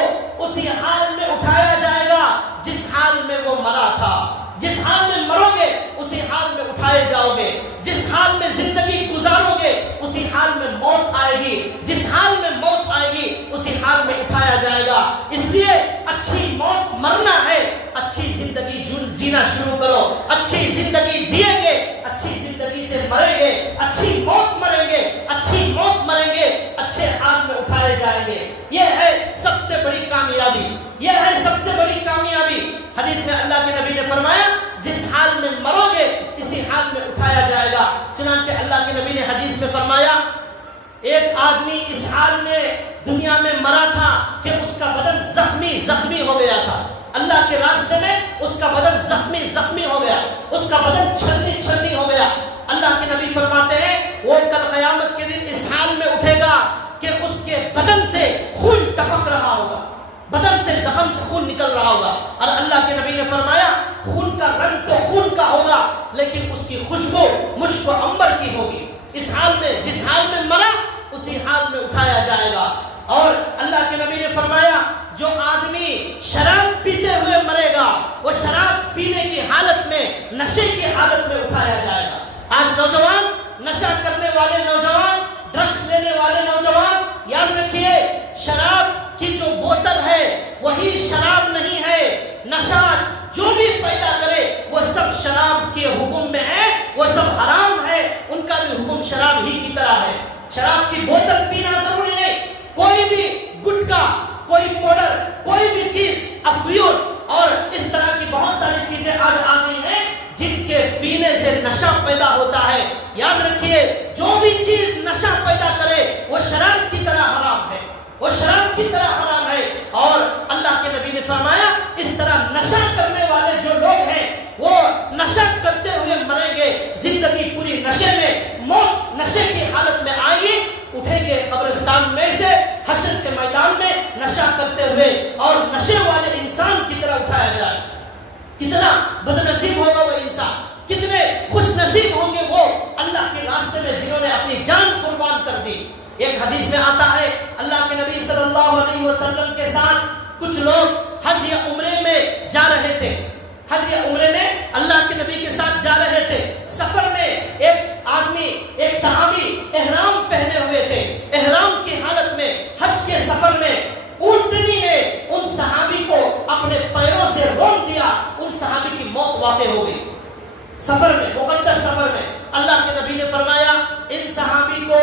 اسی حال میں اٹھایا جائے گا جس حال میں وہ مرا تھا۔ جس حال میں مرو گے اسی حال میں اٹھائے جاؤ گے، جس حال میں زندگی گزارو گے اسی حال میں موت آئے گی، جس حال میں موت آئے گی اسی حال میں اٹھایا جائے گا۔ اس لیے اچھی موت مرنا ہے، اچھی زندگی جینا شروع کرو۔ اچھی زندگی جیئیں گے، اچھی زندگی سے مریں گے، اچھی موت مریں گے، اچھی موت مریں گے، اچھے حال میں اٹھائے جائیں گے۔ یہ ہے سب سے بڑی کامیابی، یہ ہے سب سے بڑی کامیابی۔ حدیث میں اللہ کے نبی نے فرمایا، جس حال میں مرو گے اسی حال میں اٹھایا جائے گا۔ چنانچہ اللہ کے نبی نے حدیث میں فرمایا، ایک آدمی اس حال میں دنیا میں مرا تھا کہ اس کا بدن زخمی ہو گیا تھا، اللہ کے راستے میں اس کا بدن زخمی ہو گیا، اس کا بدن چھلنی ہو گیا۔ اللہ کے نبی فرماتے ہیں وہ کل قیامت کے دن اس حال میں اٹھے گا کہ اس کے بدن سے خون ٹپک رہا ہوگا، بدن سے زخم سے خون نکل رہا ہوگا، اور اللہ کے نبی نے فرمایا خون کا رنگ تو خون کا ہوگا لیکن اس کی خوشبو مشک و عنبر کی ہوگی۔ اس حال میں جس حال میں مرا اسی حال میں اٹھایا جائے گا۔ اور اللہ کے نبی نے فرمایا جو آدمی شراب پیتے ہوئے مرے گا وہ شراب پینے کی حالت میں، نشے کی حالت میں اٹھایا جائے گا۔ آج نوجوان، نشہ کرنے والے نوجوان، ڈرگس لینے والے نوجوان، یاد رکھیے شراب کی جو بوتل ہے وہی شراب نہیں ہے، نشہ جو بھی پیدا کرے وہ سب شراب کے حکم میں ہے، وہ سب حرام ہے، ان کا بھی حکم شراب ہی کی طرح ہے۔ شراب کی بوتل پینا ضروری نہیں، کوئی بھی گٹکا، کوئی پاؤڈر، کوئی بھی چیز، افیون اور اس طرح کی بہت ساری چیزیں آج آ گئی ہیں جن کے پینے سے نشہ پیدا ہوتا ہے۔ یاد رکھیے جو بھی چیز نشہ پیدا کرے وہ شراب کی طرح حرام ہے، وہ شراب کی طرح حرام ہے۔ اور اللہ کے نبی نے فرمایا اس طرح نشہ کرنے والے جو لوگ ہیں وہ نشہ کرتے ہوئے مریں گے، زندگی پوری نشے میں، موت نشے کی حالت میں آئے گی، اٹھیں گے قبرستان میں سے، حشر کے میدان میں نشہ کرتے ہوئے، اور نشے والے انسان کی طرح اٹھایا جائے۔ کتنا بدنصیب ہوگا وہ انسان، کتنے خوش نصیب ہوں گے وہ اللہ کے راستے میں جنہوں نے اپنی جان قربان کر دی۔ ایک حدیث میں آتا ہے اللہ کے نبی صلی اللہ علیہ وسلم کے ساتھ کچھ لوگ حج یا عمرے میں جا رہے تھے، حج یا عمرے میں اللہ کے نبی کے ساتھ جا رہے تھے۔ سفر میں ایک آدمی، ایک صحابی احرام پہنے ہوئے تھے، احرام کی حالت میں حج کے سفر میں اونٹنی نے ان صحابی کو اپنے پیروں سے رون دیا، ان صحابی کی موت واقع ہو گئی۔ سفر میں، مقدس سفر میں اللہ کے نبی نے فرمایا ان صحابی کو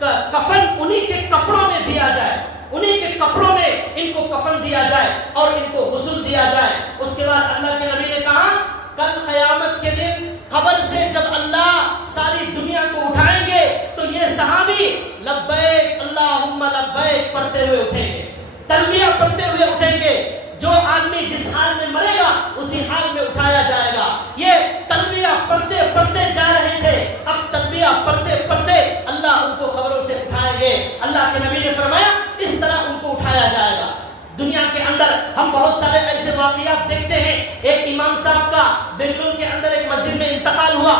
کفن انہی کے کپڑوں میں دیا جائے، انہی کے کپڑوں میں ان کو کفن دیا جائے اور ان کو غسل دیا جائے۔ اس کے بعد اللہ کے نبی نے کہا کل قیامت کے دن قبر سے جب اللہ ساری دنیا کو اٹھائیں گے تو یہ صحابی لبیک اللہم لبیک پڑھتے ہوئے اٹھیں گے، تلبیہ پڑھتے ہوئے اٹھیں گے۔ جو آدمی جس حال میں مرے گا اسی حال میں اٹھایا جائے گا۔ یہ تلبیہ پڑھتے پڑھتے جا رہے تھے، اب تلبیہ پڑھتے پڑھتے اللہ ان کو قبروں سے اٹھائیں گے۔ اللہ کے نبی نے فرمایا اس طرح ان کو اٹھایا جائے گا۔ دنیا کے اندر ہم بہت سارے ایسے واقعات دیکھتے ہیں۔ ایک امام صاحب کا بنگلور کے اندر ایک مسجد میں انتقال ہوا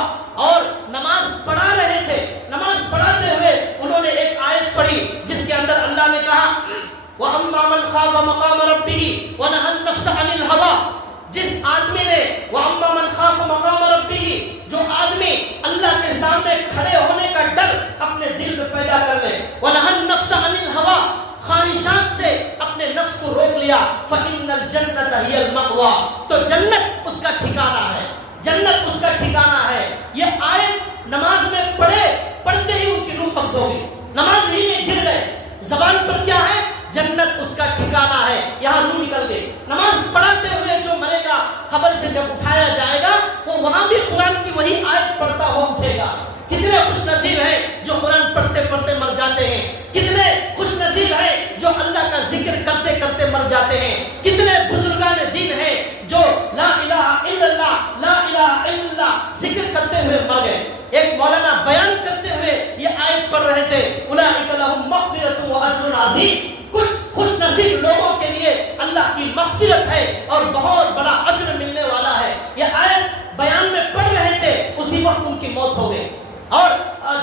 اور نماز پڑھا رہے تھے، نماز پڑھاتے ہوئے انہوں نے ایک آیت پڑھی جس کے اندر اللہ نے کہا وَأَمَّا مَنْ خَافَ مَقَامَ رَبِّهِ وَنَهَى النَّفْسَ عَنِ الْهَوَىٰ، جس آدمی نے وَأَمَّا مَنْ خَافَ مَقَامَ رَبِّهِ، جو آدمی اللہ کے سامنے کھڑے ہونے کا ڈر اپنے دل میں پیدا کر لے، وَنَهَى النَّفْسَ عَنِ الْهَوَىٰ، خواہشات سے اپنے نفس کو روک لیا، فَإِنَّ الْجَنَّةَ هِيَ الْمَأْوَىٰ، تو جنت اس کا ٹھکانہ ہے، جنت اس کا ٹھکانہ ہے۔ یہ آیت نماز میں پڑھتے ہی ان کی روح قبض ہو گئی، نماز ہی میں گر گئے۔ زبان پر کیا ہے؟ جنت اس کا ٹھکانہ ہے، یہاں روح نکل گئی۔ نماز پڑھاتے ہوئے جو مرے گا قبر سے جب اٹھایا جائے گا وہ وہاں بھی قرآن کی وہی آیت پڑھتا ہوا اٹھے گا۔ کتنے خوش نصیب ہیں جو قرآن پڑھتے پڑھتے مر جاتے ہیں، کتنے خوش نصیب ہیں جو اللہ کا ذکر کرتے کرتے مر جاتے ہیں، کتنے بزرگان دین ہیں جو لا الہ الا اللہ لا الہ الا اللہ ذکر کرتے ہوئے مر گئے۔ ایک مولانا بیان کرتے ہوئے یہ آیت پڑھ رہے تھے اولئک لہم مغفرۃ واجر عظیم، کچھ خوش نصیب لوگوں کے لیے اللہ کی مغفرت ہے اور بہت بڑا اجر ملنے والا ہے۔ یہ آیت بیان میں پڑھ رہے تھے اسی وقت ان کی موت ہو گئی، اور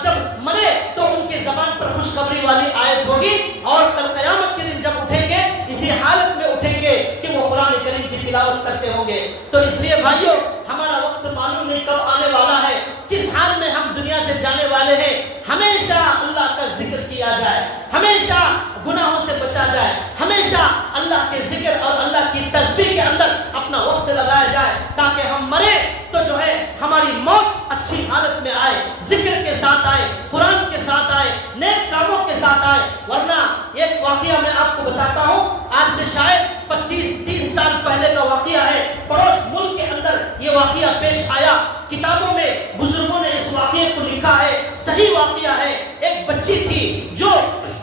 جب مرے تو ان کی زبان پر خوشخبری والی آیت ہوگی، اور کل قیامت کے دن جب اٹھیں گے اسی حالت میں اٹھیں گے کہ وہ قرآن کریم کی تلاوت کرتے ہوں گے۔ تو اس لیے بھائیو ہمارا وقت معلوم نہیں کب آنے والا ہے، کس حال میں ہم دنیا سے جانے والے ہیں۔ ہمیشہ اللہ کا ذکر کیا جائے، ہمیشہ گناہوں سے بچا جائے، ہمیشہ اللہ کے ذکر اور اللہ کی تسبیح کے اندر اپنا وقت لگایا جائے تاکہ ہم مرے تو جو ہے ہماری موت اچھی حالت میں آئے، ذکر کے ساتھ آئے، قرآن کے ساتھ آئے، نیک کاموں کے ساتھ آئے۔ ورنہ ایک واقعہ میں آپ کو بتاتا ہوں، آج سے شاید 25-30 سال پہلے کا واقعہ ہے، پڑوس ملک کے اندر یہ واقعہ پیش آیا۔ کتابوں میں بزرگوں نے اس واقعے کو لکھا ہے، صحیح واقعہ ہے۔ ایک بچی تھی جو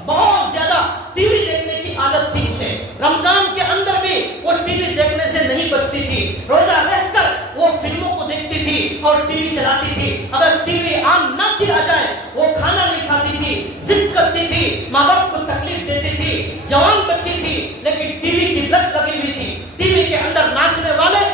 بہت زیادہ ٹی وی دیکھنے کی عادت تھی اسے، رمضان کے اندر بھی وہ ٹی وی دیکھنے سے نہیں بچتی تھی، روزہ رہ کر وہ فلموں کو دیکھتی تھی اور ٹی وی چلاتی تھی۔ اگر ٹی وی آن نہ کیا جائے وہ کھانا نہیں کھاتی تھی، ضد کرتی تھی، ماں باپ کو تکلیف دیتی تھی، جوان بچی تھی لیکن ٹی وی کی لت لگی ہوئی تھی۔ ٹی وی کے اندر ناچنے والے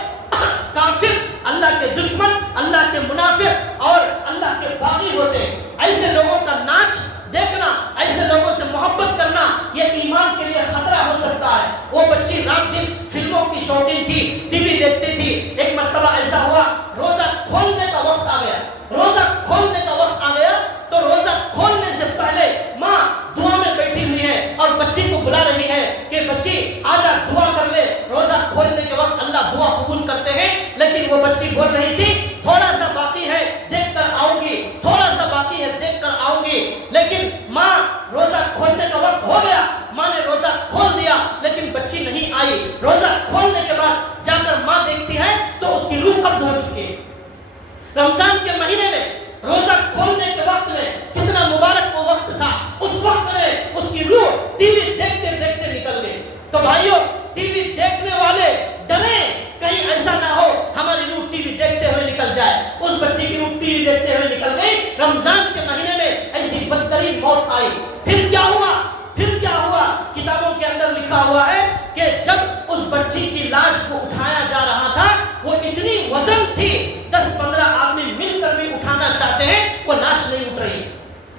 کافر، اللہ کے دشمن، اللہ کے منافق اور اللہ کے باغی ہوتے ہیں۔ ایسے لوگوں کا ناچ دیکھنا، ایسے لوگوں سے محبت کرنا یہ ایمان کے لیے خطرہ ہو سکتا ہے۔ وہ بچی رات دن فلموں کی شوقین تھی، ٹی وی دیکھتی تھی۔ ایک مرتبہ ایسا ہوا روزہ کھولنے کا وقت آ گیا، روزہ کھولنے کا وقت آ گیا تو روزہ کھولنے سے پہلے ماں دعا میں بیٹھی ہوئی ہے اور بچی کو بلا رہی ہے کہ بچی آجا دعا کر لے، روزہ کھولنے کے وقت اللہ دعا قبول کرتے ہیں۔ لیکن وہ بچی بول رہی تھی تھوڑا سا باقی ہے دیکھ کر آؤں گی، تھوڑا سا باقی ہے دیکھ کر آؤں گی۔ لیکن ماں روزہ کھولنے کا وقت ہو گیا، ماں نے روزہ کھول دیا لیکن بچی نہیں آئی۔ روزہ کھولنے کے بعد جا کر ماں دیکھتی ہے تو اس کی روح قبض ہو چکی ہے۔ رمضان کے مہینے میں روزہ کھولنے کے وقت میں کتنا مبارک وہ وقت تھا، اس وقت میں اس کی روح ٹی وی دیکھتے دیکھتے نکل گئی۔ تو بھائیو ٹی وی دیکھنے والے ڈریں کہیں ایسا نہ ہو ہماری روح ٹی وی دیکھتے ہوئے نکل جائے۔ اس بچی کی روح ٹی وی دیکھتے ہوئے نکل گئی، رمضان کے مہینے میں ایسی بدترین موت آئی۔ پھر کیا ہوا؟ پھر کیا ہوا؟ کتابوں کے اندر لکھا ہوا ہے کہ جب اس بچی کی لاش کو اٹھایا جا رہا تھا وہ اتنی وزن تھی 10-15 آدمی مل کر بھی اٹھانا چاہتے ہیں وہ لاش نہیں اٹھ رہی،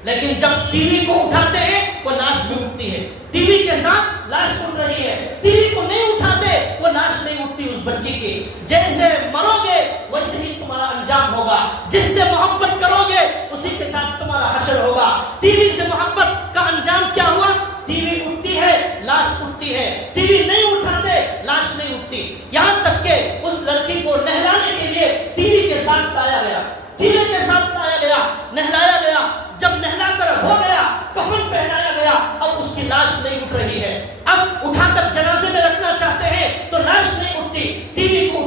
لیکن جب ٹی وی کو اٹھاتے ہیں وہ لاش بھی اٹھتی ہے، ٹی وی کے ساتھ لاش اٹھ رہی ہے۔ ٹی وی کو نہیں اٹھاتے وہ لاش نہیں اٹھتی اس بچی کی۔ جیسے مرو گے ویسے ہی تمہارا انجام ہوگا، جس سے محبت کرو گے اسی کے ساتھ تمہارا حشر ہوگا۔ ٹی وی سے محبت کا انجام کیا ہوا؟ ٹی وی اٹھتی ہے لاش اٹھتی ہے، ٹی وی نہیں اٹھاتے لاش نہیں اٹھتی۔ یہاں تک کہ اس لڑکی کو نہلانے کے لیے ٹی وی کے ساتھ لایا گیا، ٹی وی کے ساتھ لایا گیا، نہلایا گیا۔ جب نہلا کر ہو گیا کفن پہنایا گیا، اب اس کی لاش نہیں اٹھ رہی ہے۔ اب اٹھا کر جنازے میں رکھنا چاہتے ہیں تو لاش نہیں اٹھتی، ٹی وی کو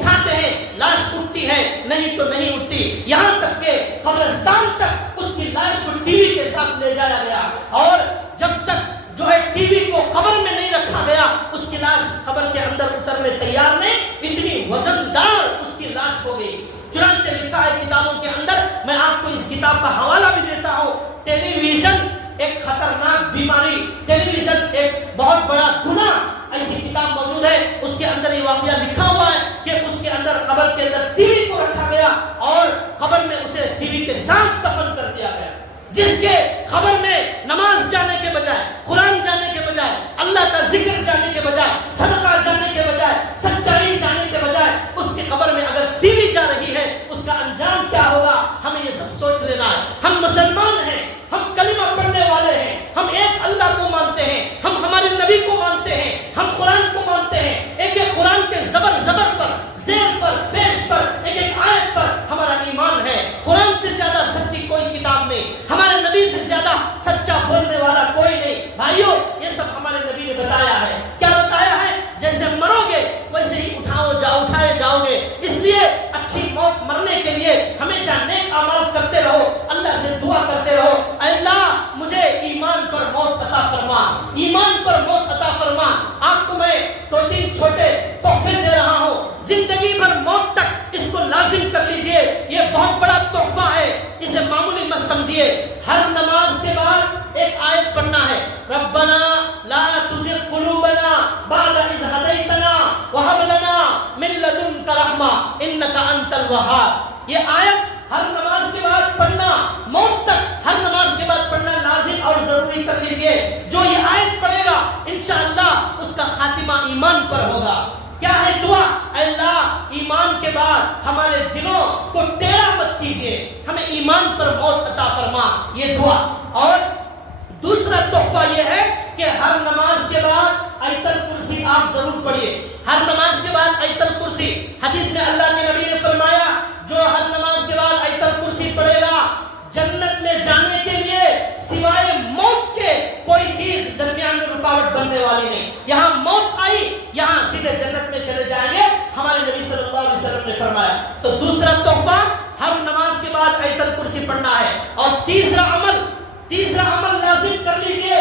تک اس کی لاش کو ٹی وی کے ساتھ لے جایا گیا، اور جب تک جو ہے ٹی وی کو قبر میں نہیں رکھا گیا اس کی لاش قبر کے اندر اترنے تیار نہیں، اتنی وزندار اس کی لاش ہو گئی۔ چنانچہ لکھا ہے کتابوں کے اندر، میں آپ کو اس کتاب کا حوالہ بھی دیتا ہوں، ٹیلی ویژن ایک خطرناک بیماری، ٹیلی ویژن ایک بہت بڑا گناہ، ایسی کتاب موجود ہے، اس کے اندر یہ واقعہ لکھا ہوا ہے کہ اس کے اندر قبر کے اندر ٹی وی کو رکھا گیا اور قبر میں اسے ٹی وی کے ساتھ دفن کر دیا گیا، جس کے خبر میں نماز جانے کے بجائے، قرآن جانے کے بجائے، اللہ کا ذکر جانے کے بجائے، صدقہ جانے کے بجائے، سچائی جانے کے بجائے، اس کی خبر میں اگر ٹی وی جا رہی ہے اس کا انجام کیا ہوگا، ہمیں یہ سب سوچ لینا ہے۔ ہم مسلمان ہیں، ہم کلمہ پڑھنے والے ہیں، ہم ایک اللہ کو مانتے ہیں، ہم ہمارے نبی کو مانتے ہیں، ہم قرآن کو مانتے ہیں، ایک ایک قرآن کے زبر پر، زیر پر، پیش پر، ایک ایک آیت پر ہمارا ایمان ہے۔ قرآن سے زیادہ سچی کوئی کتاب نہیں، ہمارے نبی سے زیادہ سچا بولنے والا کوئی نہیں۔ بھائیو، یہ سب ہمارے نبی نے بتایا ہے۔ کیا بتایا ہے؟ جیسے مرو گے ویسے ہی اٹھائے جاؤ گے، اس لیے اچھی موت مرنے کے لیے ہمیشہ نیک اعمال کرتے رہو، اللہ سے دعا کرتے رہو، اے اللہ مجھے ایمان پر موت عطا فرما، ایمان پر موت عطا فرما۔ آپ کو میں 2-3 چھوٹے تحفے دے رہا ہوں، زندگی بھر موت تک اس کو لازم کر لیجئے، یہ بہت بڑا تحفہ ہے، اسے معمولی مت سمجھیے۔ ہر نماز کے بعد ایک آیت پڑھنا ہے، ربنا لا تزغ قلوبنا بعد اذ ہدیتنا وہب لنا من لدنک رحمہ انک انت الوہاب۔ یہ آیت ہر نماز کے بعد پڑھنا، موت تک ہر نماز کے بعد پڑھنا لازم اور ضروری کر لیجئے۔ جو یہ آیت پڑھے گا انشاءاللہ اس کا خاتمہ ایمان پر ہوگا۔ کیا ہے دعا؟ اے اللہ ایمان کے بعد ہمارے دلوں کو ٹیڑھا مت کیجئے، ہمیں ایمان پر موت عطا فرما، یہ دعا۔ اور دوسرا تحفہ یہ ہے کہ ہر نماز کے بعد آیت الکرسی آپ ضرور پڑھیے، ہر نماز کے بعد آیت الکرسی۔ حدیث میں اللہ کے نبی نے فرمایا جو ہر نماز کے بعد آیت الکرسی پڑھے گا جنت میں جانے کے لیے سوائے موت کے کوئی چیز درمیان میں رکاوٹ بننے والی نہیں۔ یہاں موت آئی، یہاں سیدھے جنت میں چلے جائیں گے، ہمارے نبی صلی اللہ علیہ وسلم نے فرمایا۔ تو دوسرا تحفہ ہر نماز کے بعد آیت الکرسی پڑھنا ہے۔ اور تیسرا عمل لازم کر لیجئے،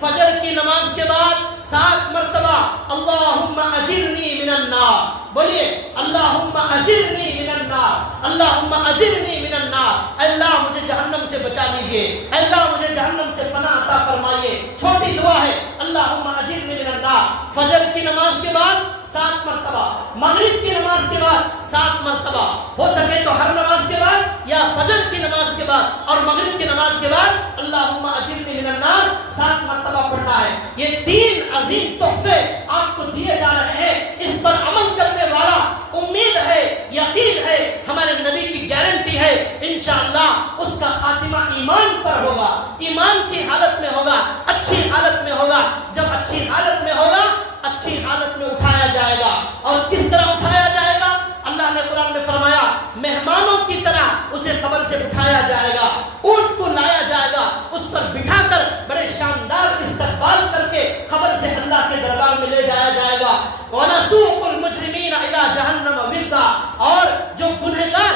فجر کی نماز کے بعد 7 مرتبہ اللہم اجرنی من النار، بولیے اللہم اجرنی من النار، اللہم اجرنی من النار، اے اللہ مجھے جہنم سے بچا لیجئے، اے اللہ مجھے جہنم سے پناہ عطا فرمائیے۔ چھوٹی دعا ہے اللہم اجرنی من النار۔ فجر کی نماز کے بعد 7 مرتبہ، مغرب کی نماز کے بعد 7 مرتبہ، ہو سکے تو ہر نماز کے بعد یا فجر کی نماز کے بعد اور مغرب کی نماز کے بعد اللہم اجرنی من النار 7 مرتبہ پڑھنا ہے۔ یہ 3 عظیم تحفے آپ کو دیے جا رہے ہیں، اس پر عمل کرنے والا امید ہے، یقین ہے، ہمارے نبی کی گارنٹی ہے، انشاءاللہ اس کا خاتمہ ایمان پر ہوگا، ایمان کی حالت میں ہوگا، اچھی حالت میں ہوگا۔ جب اچھی حالت میں ہوگا، اچھی حالت میں اٹھایا جائے گا۔ اور کس طرح اٹھایا جائے گا؟ اللہ نے قرآن میں فرمایا مہمانوں کی طرح اسے قبر سے اٹھایا جائے گا، اونٹ کو لایا جائے گا، اس پر بٹھا کر بڑے شاندار استقبال کر کے قبر سے اللہ کے دربار میں لے جایا جائے گا۔ وَنَسُوقُ الْمُجْرِمِينَ إِلَى جَهَنَّمَ وِرْدًا، اور جو گنہگار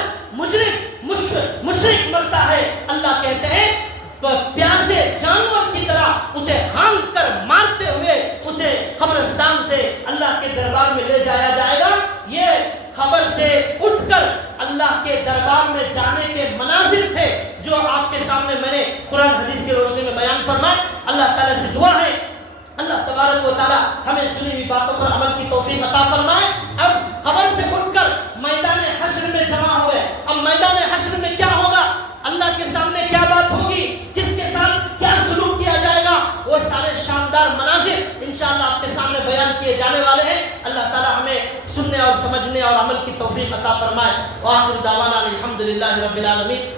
مشرک مرتا ہے، اللہ کہتے ہیں پیاسے جانور کی طرح اسے ہانک کر مارتے ہوئے اسے قبرستان سے اللہ کے دربار میں لے جایا جائے گا۔ یہ خبر سے اٹھ کر اللہ کے دربار میں جانے کے مناظر تھے جو آپ کے سامنے میں نے قرآن حدیث کی روشنی میں بیان فرمائے۔ اللہ تعالیٰ سے دعا ہے اللہ تبارک و تعالیٰ ہمیں سنی ہوئی باتوں پر عمل کی توفیق عطا فرمائے۔ اب خبر سے اٹھ کر میدان حشر میں جمع ہوئے۔ اب میدان حشر میں کیا ہوگا؟ اللہ کے سامنے کیا بات ہوگی؟ کس کے ساتھ کیا سلوک کیا جائے گا؟ وہ سارے شاندار مناظر انشاءاللہ آپ کے سامنے بیان کیے جانے والے ہیں۔ اللہ تعالیٰ ہمیں سننے اور سمجھنے اور عمل کی توفیق عطا فرمائے۔ وآخر دعوانا الحمدللہ رب العالمین۔